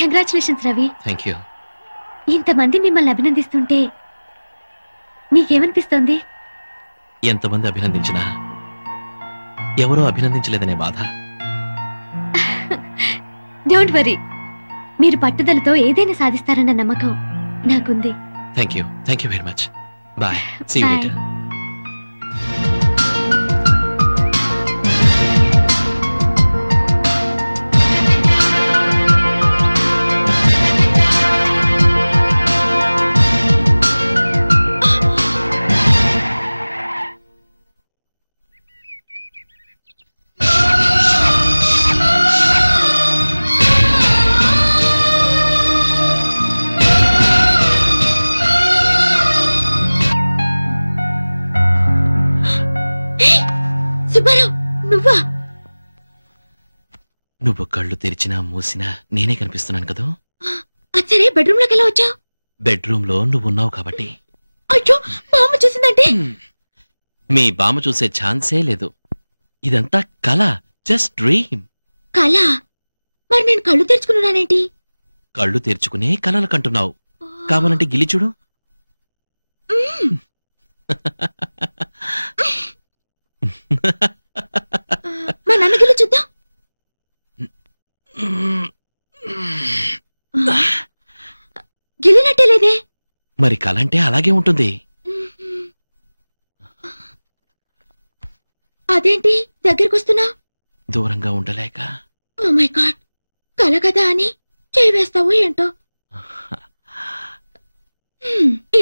Congratulations Ravi. Thank you. ఇంతమంది మిమ్మల్ని అభినందిస్తుంటే నీకేమనిపిస్తోంది? ఎంతమంది అభినందించినా ఎవరో అభినందించలేదనే బాధ. డోంట్ వరీ, మీరు పట్టుదలతో ఏదైనా సాధిస్తారన్న నమ్మకం నాకుంది. Thank you very much. Bye, see you later. నువ్వు కళ్ళు తెరిచినా మూసినా నేనే కనిపిస్తున్నాను కదా. సరే, బెడ్రూమ్ లోకి ఎలా వచ్చావు? బెడ్రూమ్ లో నువ్వు ఉన్నావు కాబట్టి. అయ్యో, బామ్మ చూసిందంటే? మీ బామ్మ చూసే ఛాన్సే లేదు. ఇదంతా కళ, జస్ట్ డ్రీమ్. కళ? మరి నేను కళ్ళు తెరుచుకున్నానేంటి? కళ్ళు తెరుచుకునే కళలు కంటున్నావు. కావాలంటే గిలి చూడు. మా నాన్న గిల్లి చూద్దాం. గిలినట్టే లేదే. మరి కలంటే అలాగే ఉంటుంది. అదేంటి దగ్గరికి వస్తున్నా? దూరంగా ఉండలేక. ఓ మై గాడ్, కల కదా అని చేయి వేస్తావు ఏంటో.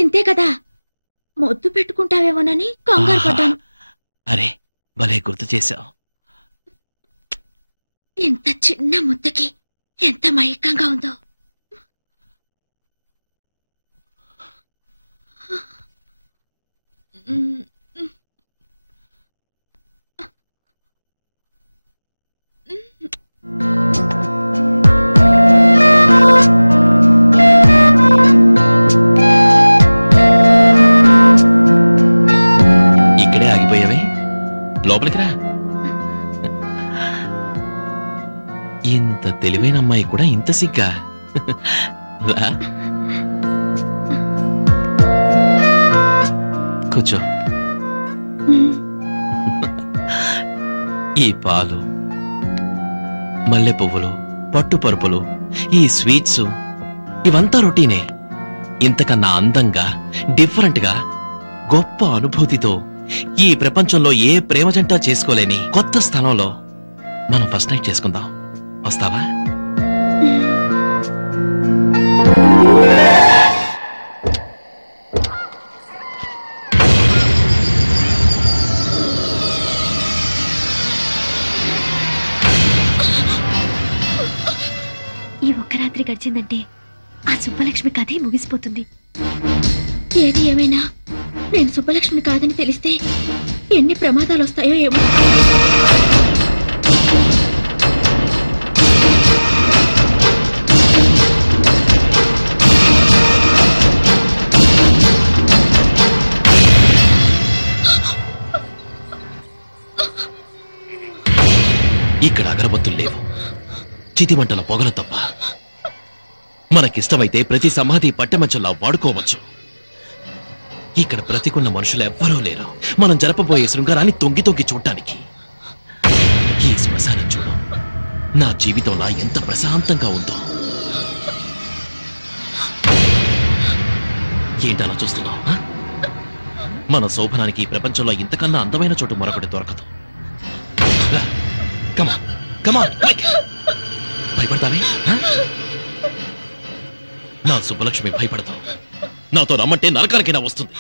ఇంతే కదా, మొద్దు పెట్టుకుంటావేమోనని కంగారు పడ్డాను. అరే, భలే గుర్తు చేశావు. ఇంత చిన్న ముద్దకి ఎంత మైకంగా ఉందో. ఇక్కడే ఆగిపోయావే, లోపలికి రా. ఇంత తెలివైన అమ్మాయి కూడా ఇంత సిగ్గా? కూర్చో. ఈ పాలు, మల్లె పువ్వులు, పట్టు పరుపులు, ఈ స్వీట్స్ ఇవంతా రొటీనే. ఇంతకన్నా అందంగా, డిఫరెంట్ గా, గొప్ప అనుభూతితో ఈ ప్రపంచంలో ఏ ప్రేమ జంట చేసుకోలేని కొత్త స్థలంలో మనం ఫస్ట్ నైట్ చేసుకుందాం. వస్తావా? ఈ ఒక్క రాత్రి గడిచిందంటే ఆ సుబ్బలక్ష్మి కథే ముగిసిపోతుంది. ఏది ఏమైనా నేను సుబ్బలక్ష్మి కాదని తెలిస్తే ఎన్ని ప్రమాదాలు వస్తాయో ఏమో. ఇక్కడ అగరబత్తులు లేవు, చితిమంటల పొగలు తప్ప. మనకిష్టమైతే ప్రతి సమాధి పట్టెమంచంలా వాడుకోవచ్చు. ఇక్కడ బ్రతికున్న మనుషులు ఎవ్వరూ లేరు మనం జరపబోయే శృంగారాన్ని తొంగి తొంగి చూడటానికి. ఈ శ్మశానం చూడు, నా జీవితంలా ఎంత ప్రశాంతంగా ఉందో. ఏంటలా చూస్తున్నావు? మన శోభనానికి ఈ ప్రపంచంలో ఇంతకన్నా అందమైన చోటు మరొకటి దొరకదు. భయపడతావే? నా సుబ్బలక్ష్మి భయపడతావు. నాతో రమ్మంటే నరకానికైనా వస్తుంది.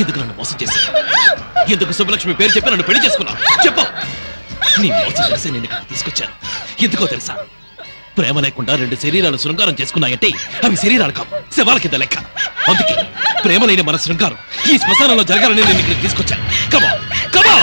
ఎందుకు నన్ను మోసం చేశావు? ఎందుకు సుబ్బలక్ష్మి పేరు చెప్పి నన్ను పెళ్లి చేసుకున్నావు? చెప్పు. నీ మోసం తెలిసి నేను ఇక్కడ తీసుకొచ్చాను. ఎందుకో తెలుసా? ప్రేమ లేకుండా రెండు శరీరాలు శృంగారం చేసుకున్నాయంటే అవి శరీరాలు కావు, శవాల కింద లెక్క. అందుకే ప్రేమ లేని మన శృంగారం ఈ శ్మశానంలో జరగాలని నేను ఇక్కడ తీసుకొచ్చాను. కమా కమా.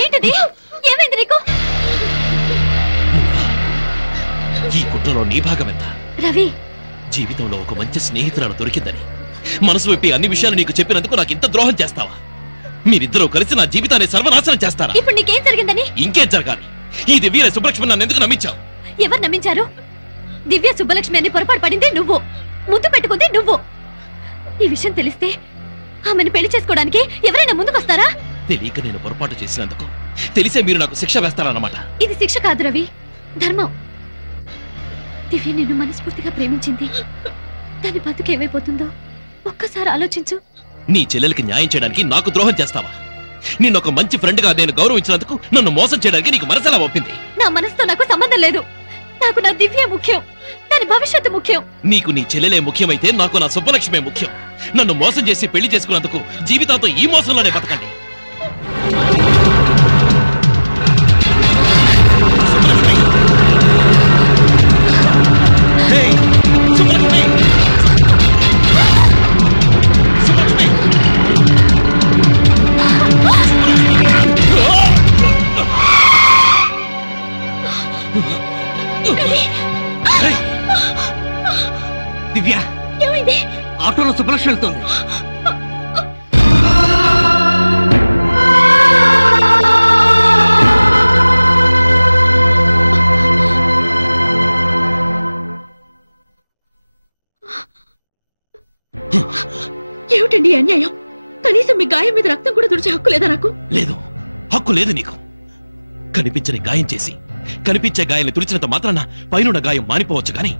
ఏంటిది? ఏమైంది నీకు? ఈ కుట్రలో నీ భాగం ఎంత? రవి, జీవితంలో ఒక మంచి స్నేహితురాలు దొరికిందని మనసు విప్పి అన్ని విషయాలు నీకు చెప్పినందుకు నాకు ఇంత ద్రోహం చేస్తావా? మీరిద్దరూ కలిసి నా జీవితాన్ని సర్వనాశనం చేస్తారా? ఇప్పుడు నీకేం జరిగిందని? ఇంకేం జరగాలి? ఈ దివ్య సుబ్బలక్ష్మి నన్ను ఎందుకు నమ్మించావు? ఎవరు నమ్మించారు? దివ్య సుబ్బలక్ష్మి అని పొరపాటు పడింది నువ్వు, ముద్దు పెట్టుకుంది నువ్వు. ఈ విషయం తెలిస్తే ఆమెను పెళ్లి చేసుకోవడానికి ఎవరైనా ముందుకొస్తారా? తెలియక నేను పొరపాటు చేసినందుకు తెలిసే మీరు నాకు శిక్ష వేస్తారన్నమాట. ఇది శిక్ష కాదు రవి, ధర్మం. దివ్య నిన్ను మనస్ఫూర్తిగా ప్రేమించింది. దాని బతుకేమైపోతుందో ఒక్కసారి ఆలోచించు. నీ చెల్లెలకి న్యాయం చేయడానికి నాకు ద్రోహం చేస్తావా? నిన్ను ఒక మంచి ఫ్రెండ్ గా నేను గౌరవించినందుకు నన్ను మోసం చేయడానికి నీకు మనసెలా ఒప్పింది? నా మనసుతో నాకు సంబంధం లేదు. నాకు నా దివ్య ముఖ్యం, దాని భవిష్యత్తు ముఖ్యం. నీకు నీ చెల్లెలే ముఖ్యమైతే నాకు నా సుబ్బలక్ష్మే ముఖ్యం. నన్ను మోసం చేసి పెళ్లి చేసుకున్నందుకు జీవితాంతో ఈ మోసంలోనే బతకండి. దివ్య, ఏమైంది? ఆటోలో సుబ్బలక్ష్మి వెళ్తుంది. ఏమిటండి అన్యాయం? కనీసం మీ గాయం మీద రక్తం కూడా తుడిచే హక్కు లేదా నాకు? లేదు, హక్కు లేదు నీకు. కనిపించని గాయం చేసి కనిపించే గాయాన్ని తుడిచినంత మాత్రాన పైనున్న గాయం మానిపోవచ్చు గాని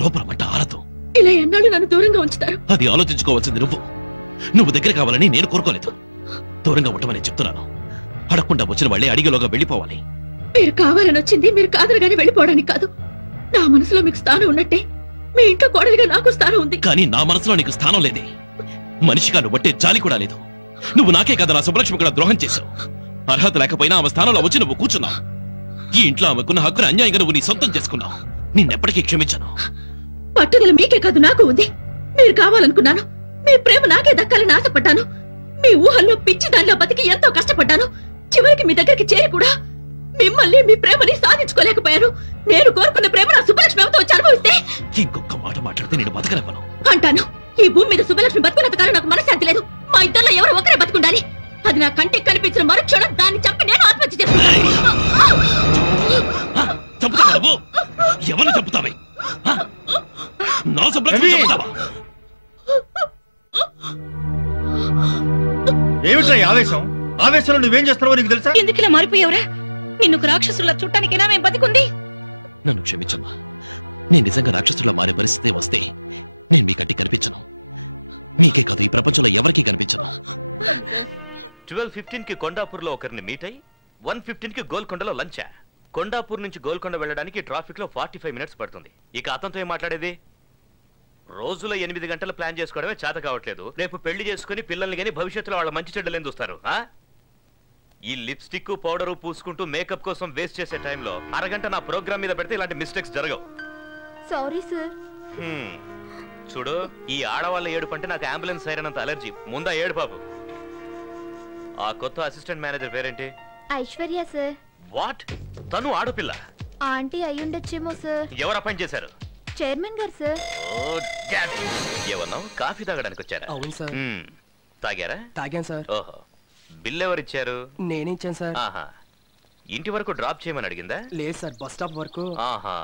లోపల మంట ఆరదు. ఇలా ఎన్నాళ్ళు నన్ను దూరంగా ఉంచుతారు? అది ఆలోచించుకోవాల్సింది నువ్వు దగ్గర కావాలని నేను కోరుకోలేదు. దూరంగా ఉండమని చెప్తున్నాను. అడగకుండా వచ్చిన వాళ్ళే అడిగేలోగా వెళ్ళిపోవాలి. మీరు కావాలని వచ్చింది మీరు కాదనగానే వెళ్ళిపోవడానికి కాదు. నా మనసులో మీకు స్థానం ఉన్నట్టే మీ ఇంట్లో కోడలిగా నాకు స్థానం ఉంది. కానీ నా మనసులో నీకు స్థానం లేదే. మనిషిగా నువ్వు బట్టే జాలి కూడా లేదు. నువ్వు నాకే కదా నా సుబ్బలక్ష్మి కూడా ద్రోహం చేశావు. అర్హత లేకపోయినా ఆమె స్థానంలో వచ్చి నువ్వు కూర్చున్నావు. ఈ ఇంట్లో ఆమెకున్న హక్కును అన్యాయంగా నువ్వు నీ సొంతం చేసుకున్నావు. నిన్నెప్పటికీ క్షమించను. పట్టుదల మీకే కాదు నాకు ఉంది. మీరు కావాలనుకున్నాను. మీ ప్రేమ నాకే దక్కాలని ఆశపడ్డాను. మీ ఊహల్లో పిచ్చి దానిలో బతికి ఎంతో కష్టపడ్డాను. చివరికి మీ దగ్గరికి చేరి కూడా మిమ్మల్ని మీ ప్రేమని సాధించుకోలేకపోయాను. నేను కోరుకున్న ప్రేమ నా సుబ్బలక్ష్మి ఎవరితో వచ్చి అనుభవిస్తే ఇంకొక మాట మాట్లాడితే నేను బతకనివ్వను అంటాను. ఈ భూమి మీద సుబ్బలక్ష్మి బతుకున్నంత కాలం నాకు మనశ్శాంతి లేదు. మా ఇద్దరిలో ఎవరు ఒకరే బతుకుండాలి. అది నా కంటికి కనిపించిన మరుక్షణం దాన్ని చంపి నేను ఆత్మహత్య చేసుకున్నాను. ఎవరిని చంపుతావే? నా సుబ్బలక్ష్మి చంపుతావా? ఏమిట్రా ఆవేశం? ఆవేశంలో నువ్వేం చేస్తున్నావో నీకు తెలుసా? ఎందుకు ఇలా మారిపోయావురా? నిన్ను రాక్షసుల చుట్టానికైనా మేము బతికుంది. నన్ను క్షమించమ్మా. నేను నిజంగా రాక్షసులా మారే పరిస్థితి వస్తే నేను మీ కంటికి కనిపించను. మీకే కాదు ఈ ప్రపంచంలో ఎవరికీ కనిపించను. 12:15 కి కొండాపూర్లో ఒకరిని మీట్ అయ్యి 1:15 కి గోల్కొండలో లంచా. కొండాపూర్ నుంచి గోల్కొండ వెళ్ళడానికి ట్రాఫిక్ లో 45 మినిట్స్ పడుతుంది. ఇక అతనితో ఏం మాట్లాడేది? రోజులో 8 గంటలు ప్లాన్ చేసుకోవడమే చేత కావట్లేదు. రేపు పెళ్లి చేసుకుని పిల్లల్ని గానీ భవిష్యత్తులో వాళ్ళ మంచి చెడ్డలు ఏం చూస్తారు? ఈ లిప్స్టిక్ పౌడరు పూసుకుంటూ మేకప్ కోసం వేస్ట్ చేసే టైంలో అరగంట నా ప్రోగ్రామ్ మీద పెడితే ఇలాంటి మిస్టేక్స్ జరగవు. Sorry sir. చూడు, ఈ ఆడవాళ్ళ ఏడుపు అంటే నాకు అంబులెన్స్ సైరనంత అలర్జీ. ముందా ఏడు బాబు. ఆ కొత్త అసిస్టెంట్ మేనేజర్ పేరేంటి? ఐశ్వర్య సార్. వాట్? తను ఆడపిల్ల? ఆంటీ అయ్యుండొచ్చేమో సార్. ఎవరు అపాయింట్ చేశారు? చైర్మన్ గారు సార్. ఏమన్నావు? కాఫీ తాగడానికి వచ్చారా? అవును సార్. తాగారా? తాగాను సార్. ఓహో, బిల్ ఎవరిచ్చారు? నేనే ఇచ్చాను సార్. ఆహా, ఇంటి వరకు డ్రాప్ చేయమని అడిగిందా? లేదు సార్, బస్ స్టాప్ వరకు. ఆహా,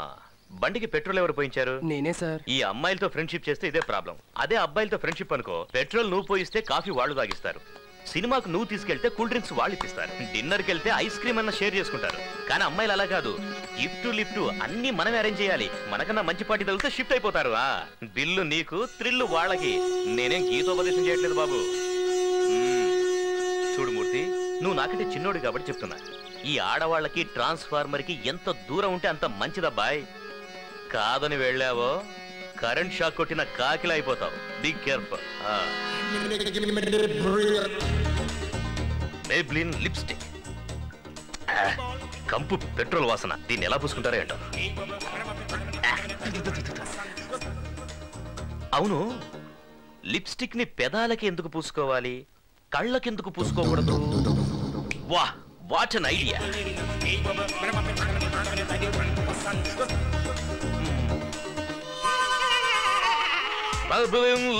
బండికి పెట్రోల్ ఎవరు పోయించారు? నేనే సార్. ఈ అమ్మాయిలతో ఫ్రెండ్షిప్ చేస్తే ఇదే ప్రాబ్లం. అదే అబ్బాయిలతో ఫ్రెండ్షిప్ అనుకో, పెట్రోల్ నువ్వు పోయిస్తే కాఫీ వాళ్ళు తాగిస్తారు. సినిమాకు నువ్వు తీసుకెళ్తే కూల్ డ్రింక్స్ వాళ్ళు ఇప్పిస్తారు. డిన్నర్కి వెళ్తే ఐస్ క్రీమ్ అన్న షేర్ చేసుకుంటారు. కానీ అమ్మాయిలు అలా కాదు. గిఫ్ట్ లిఫ్ట్ అన్ని మనమే అరేంజ్ చేయాలి. మనకన్నా మంచి పార్టీ తగిలితే షిఫ్ట్ అయిపోతారు. బిల్లు నీకు, థ్రిల్లు వాళ్ళకి. నేనేం గీతోపదేశం చేయట్లేదు బాబు. చూడు మూర్తి, నువ్వు నాకంటే చిన్నోడు కాబట్టి చెప్తున్నా. ఈ ఆడవాళ్ళకి ట్రాన్స్ఫార్మర్ కి ఎంత దూరం ఉంటే అంత మంచిదబ్బాయ్. కాదని వెళ్ళావో కరెంట్ షాక్ కొట్టిన కాకిలా అయిపోతావు. Be careful. మేబ్లిన్ లిప్స్టిక్, కంపు పెట్రోల్ వాసన. దీన్ని ఎలా పూసుకుంటారో ఏంటో. అవును, లిప్స్టిక్ ని పెదాలకి ఎందుకు పూసుకోవాలి, కళ్ళకెందుకు పూసుకోకూడదు? వా, వాట్ అన్ ఐడియా!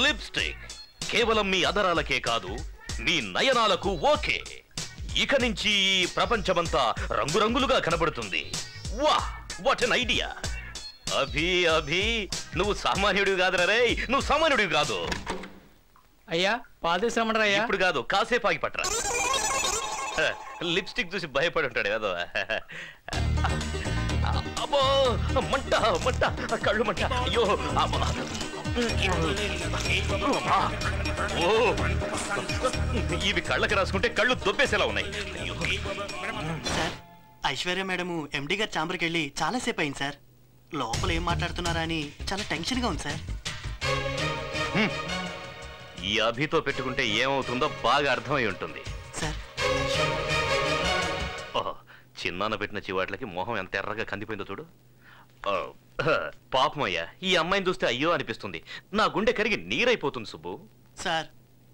లిప్స్టిక్ కేవలం మీ అదరాలకే కాదు, మీ నయనాలకు ఓకే. ఇక నుంచి ఈ ప్రపంచమంతా రంగురంగులుగా కనబడుతుంది. వా, what an idea! Abhi Abhi, నువ్వు సామాన్యుడివి కాదురా రే, నువ్వు సామాన్యుడివి కాదు. అయ్యా పాలు తీసుకురమ్మరా అయ్యా. ఇప్పుడు కాదు, కాసేపు ఆగి పట్టరా. లిప్స్టిక్ చూసి భయపడి ఉంటాడు ఏదో. అబ్బో, మంట మంట, కళ్ళు మంట, అయ్యో. ఓ, ఇవి కళ్ళకి రాసుకుంటే కళ్ళు దొబ్బేసేలా ఉన్నాయి. సార్, ఐశ్వర్య మేడము ఎండి గారి ఛాంబర్కి వెళ్ళి చాలాసేపు అయింది సార్. లోపల ఏం మాట్లాడుతున్నారా అని చాలా టెన్షన్గా ఉంది సార్. ఈ అభితో పెట్టుకుంటే ఏమవుతుందో బాగా అర్థమై ఉంటుంది సార్. ఓహో, చిన్నాన్న పెట్టిన చివాట్లకి మొహం ఎంత ఎర్రగా కందిపోయిందో చూడు. పాపమయ్యా, ఈ అమ్మాయిని చూస్తే అయ్యో అనిపిస్తుంది. నా గుండె కరిగి నీరైపోతుంది సుబ్బు. సార్,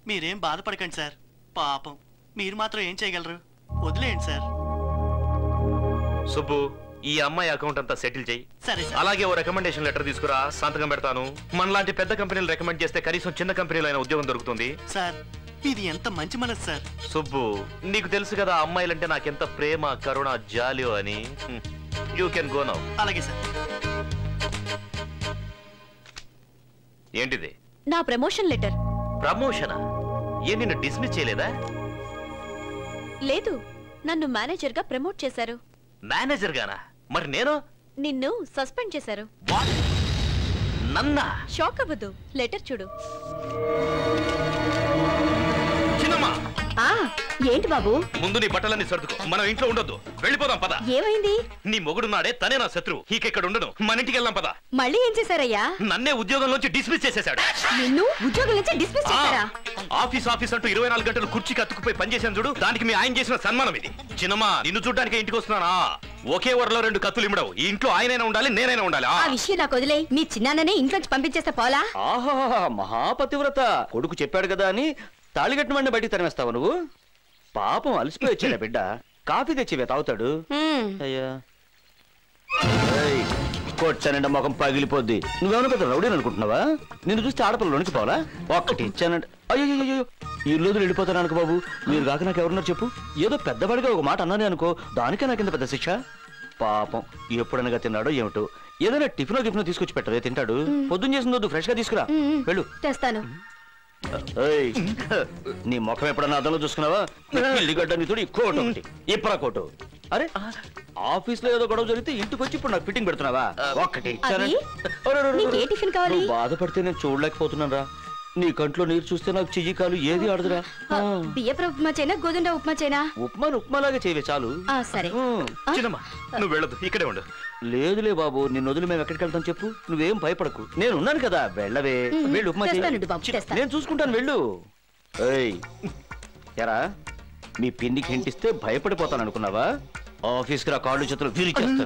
మీరేం బాధపడకండి సార్. పాపం, మీరు మాత్రం ఏం చేయగలరు? వదిలేయండి సార్. సుబ్బు, ఈ అమ్మాయి అకౌంట్ అంతా సెటిల్ చేయి. సరే సార్. అలాగే ఓ రికమెండేషన్ లెటర్ తీసుకురా, సంతకం పెడతాను. మనలాంటి పెద్ద కంపెనీలు రికమెండ్ చేస్తే కనీసం చిన్న కంపెనీలో అయినా ఉద్యోగం దొరుకుతుంది. సార్, ఇది ఎంత మంచి మనసు సార్. సుబ్బు, నీకు తెలుసు కదా అమ్మాయిలంటే నాకెంత ప్రేమ, కరుణ, జాలియో అని. You can go now. అలాగే సార్. ఏంటిది? నా ప్రమోషన్ లెటర్. ప్రమోషనా? ఏ, నిన్ను డిస్మిస్ చేయలేదా? లేదు, నన్ను మేనేజర్ గా ప్రమోట్ చేశారు. మేనేజర్ గానా? మరి నేను? నిన్ను సస్పెండ్ చేశారు. వాట్? నన్నా? షాక్ అవ్వదు, లెటర్ చూడు. చిన్నమ్మా, ఏంటి బాబు? ముందు నీ బట్టలన్నీ సర్దుకో, మనం ఇంట్లో ఉండొద్దు, వెళ్ళిపోదాం పద. ఏమైంది? నీ మొగుడున్నాడే, తనే నా శత్రువు. ఇక్కడ ఉండను, మన ఇంటికి వెళ్దాం పద. మళ్ళీ ఏం చేశారయ్యా? నన్నే ఉద్యోగంలోంచి డిస్మిస్ చేసేశాడు. నిన్ను ఉద్యోగం నుంచి డిస్మిస్ చేశారా? ఆఫీస్ అంటూ 24 గంటలు కుర్చీకి అతుక్కుపోయి పనిచేసాను చూడు, దానికి మీ ఆయన చేసిన సన్మానం ఇది. చిన్నమ్మా, నిన్ను చూడ్డానికి ఇంటికి వస్తున్నానా? ఒకే వరలో 2 కత్తులు ఇమ్మడవు. ఈ ఇంట్లో ఆయనైనా ఉండాలి, నేనైనా ఉండాలి. ఆ విషయం నాకు వదిలే. మీ చిన్నాన్ననే ఇంట్లోంచి పంపించేస్తే పోలా? ఆహా, మహాపతివ్రత కొడుకు చెప్పాడు కదా అని తాళిగట్టిన వాడిని బయటికి తరిమేస్తావు నువ్వు? పాపం అలసిపోయి వచ్చాడా బిడ్డ, కాఫీ తెచ్చివే తాగుతాడు. అయ్యా, కొట్టానంటే ముఖం పగిలిపోద్ది. నువ్వేమన్నా పెద్ద రౌడీని అనుకుంటున్నావా? నిన్ను చూస్తే ఆడపిల్లలోనికి పోవాలా? ఒక్కటి ఇచ్చానంటే అయ్యో, ఈ రోజులు వెళ్ళిపోతాను అనుకో బాబు. మీరు కాక నాకు ఎవరున్నారు చెప్పు? ఏదో పెద్దవాడిగా ఒక మాట అన్నానే అనుకో, దానికే నాకింత పెద్ద శిక్ష. పాపం ఎప్పుడనగా తిన్నాడో ఏమిటో. ఏదైనా టిఫినో తీసుకొచ్చి పెట్టవే, తింటాడు. పొద్దున్న చేసిందో ఫ్రెష్ గా తీసుకురా. వెళ్ళు. తెస్తాను. నీ ముఖం ఎప్పుడన్నా అద్దంలో చూసుకున్నావా? ఇల్లిగడ్డ నీతుడు కోటు ఒకటి, ఇప్పరా కోటు. అరే, ఆఫీస్ లో ఏదో గొడవ జరిగితే ఇంటికి వచ్చి ఇప్పుడు నాకు ఫిట్టింగ్ పెడుతున్నావా? ఒక్కటి బాధపడితే నేను చూడలేకపోతున్నాను రా. నీ కంట్లో నీరు చూస్తే నాకు చెయ్యి కాలు ఏది ఆడదురా. బియ్యపు ఉప్మా చేయనా, గోధుమ ఉప్మా చేయనా? ఉప్మాలాగా చేయవే చాలు. సరే. చిన్నమ్మా, నువ్వు వెళ్ళదు, ఇక్కడే ఉండు. లేదులే బాబు, నిన్ను వదిలి మేము ఎక్కడికి వెళ్తాం చెప్పు? నువ్వేం భయపడకు, నేను ఉన్నాను కదా. వెళ్ళవే, వెళ్ళు. ఉప్మా నేను చూసుకుంటాను, వెళ్ళు. ఎరా, మీ పిన్నికి హింటిస్తే భయపడిపోతాను అనుకున్నావా? ఆఫీస్ కి రా, కాళ్ళు చేతులు విరిచేస్తాను.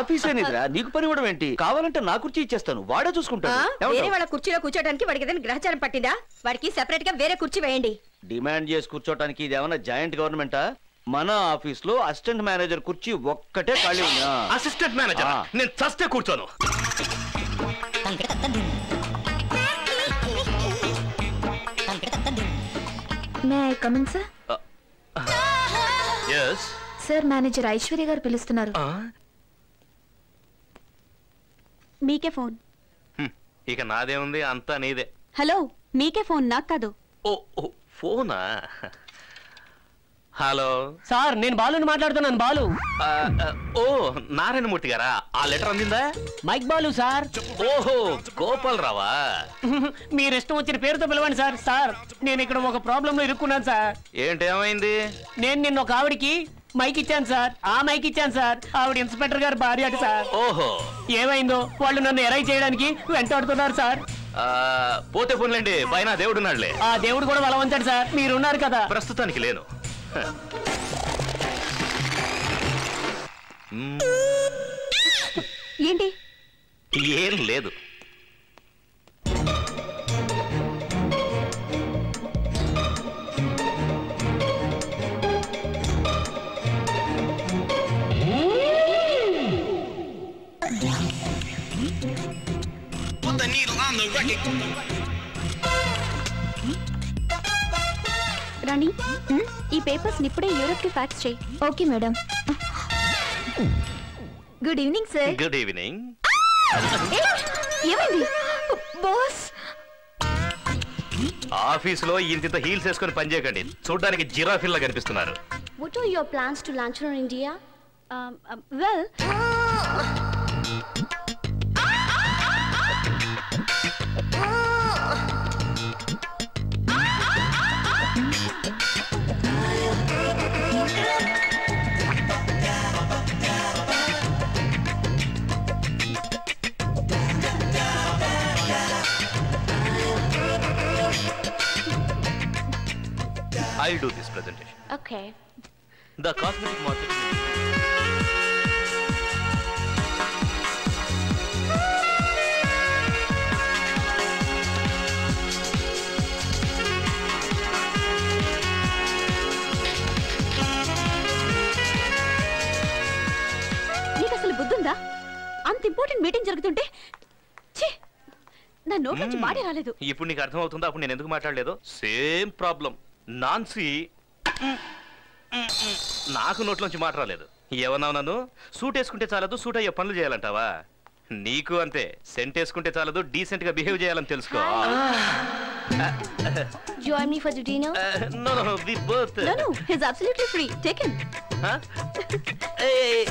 ఆఫీస్ ఏనిదిరా, నీకు పని ఇవ్వడం ఏంటి? కావాలంటే నా కుర్చీ ఇచ్చేస్తాను, వాడే చూసుకుంటాను. వేరే వాళ్ళ కుర్చీలో కూర్చోడానికి వాడికి ఏదైనా గ్రహచారం పట్టిందా? వాడికి సెపరేట్ గా వేరే కుర్చీ వేయండి. డిమాండ్ చేసి కూర్చోటానికి ఇది ఏమన్నా జాయింట్ గవర్నమెంటా? మన ఆఫీస్ లో అసిస్టెంట్ మేనేజర్ కుర్చీ ఒక్కటే ఖాళీ ఉందా? Assistant manager? నేను చస్తే కూర్చోను. May I come in sir? yes sir, manager Aishwarya గారు పిలుస్తున్నారు. మీకే ఫోన్. ఇక నాదే ఉంది, అంతా నీదే. హలో, మీకే ఫోన్, నాకు కాదు. ఓ ఫోనా? హలో సార్, నేను బాలుని మాట్లాడుతున్నాను. బాలు. ఓ, నారాయణమూర్తి గారా? ఆ లెటర్ అందిందా? Mike Balu sir. ఓహో, గోపాల్ రావా? మీరు ఇష్టం వచ్చిన పేరుతో పిలవండి సార్. సార్, నేను ఇక్కడ ఒక ప్రాబ్లం లో ఇరుక్కున్నాను సార్. ఏంటేమైంది? నేను నిన్న ఒక ఆవిడికి మైక్ ఇచ్చాను సార్. ఆ మైక్ ఇచ్చాను సార్. ఆవిడ ఇన్స్పెక్టర్ గారు భార్య అటు సార్. ఓహో, ఏమైందో వాళ్ళు నన్ను ఎరై చేయడానికి వెంటాడుతున్నారు సార్. పోతే పోన్లేండి, పైన దేవుడున్నాడులే. ఆ దేవుడు కూడా బలవంతాడు సార్. మీరున్నారు కదా. ప్రస్తుతానికి లేను. ఏంటి? ఏం లేదు. రాణి ఈ పేపర్స్ ఇప్పుడే యూరోప్ కి ఫ్యాక్స్ చేయి. Okay madam. Good evening sir. Good evening. ఏమైంది బాస్? ఆఫీసులో ఇంత హీల్స్ వేసుకొని పనిచేయకండి, చూడడానికి జిరాఫిల్లా కనిపిస్తున్నారు. What are your plans to launch on India? Well, I'll do this presentation. okay. The cosmetic market. నీకు అసలు బుద్ధుందా? అంత ఇంపార్టెంట్ మీటింగ్ జరుగుతుంటే ఛీ, నా నోట్ నుంచి మాటే రాలేదు. ఇప్పుడు నీకు అర్థం అవుతుందా అప్పుడు నేను ఎందుకు మాట్లాడలేదు? Same problem. నాన్సీ నాకు నోట్లోంచి మాట రాలేదు. ఏమన్నావు నన్ను? సూట్ వేసుకుంటే చాలదు, సూట్ అయ్యే పనులు చేయాలంటావా? నీకు అంతే, సెంట్ వేసుకుంటే చాలదు, డీసెంట్ గా బిహేవ్ చేయాలని తెలుసుకో. Join me for the dinner? No, we both. No, he's absolutely free. Take him. Huh? Hey.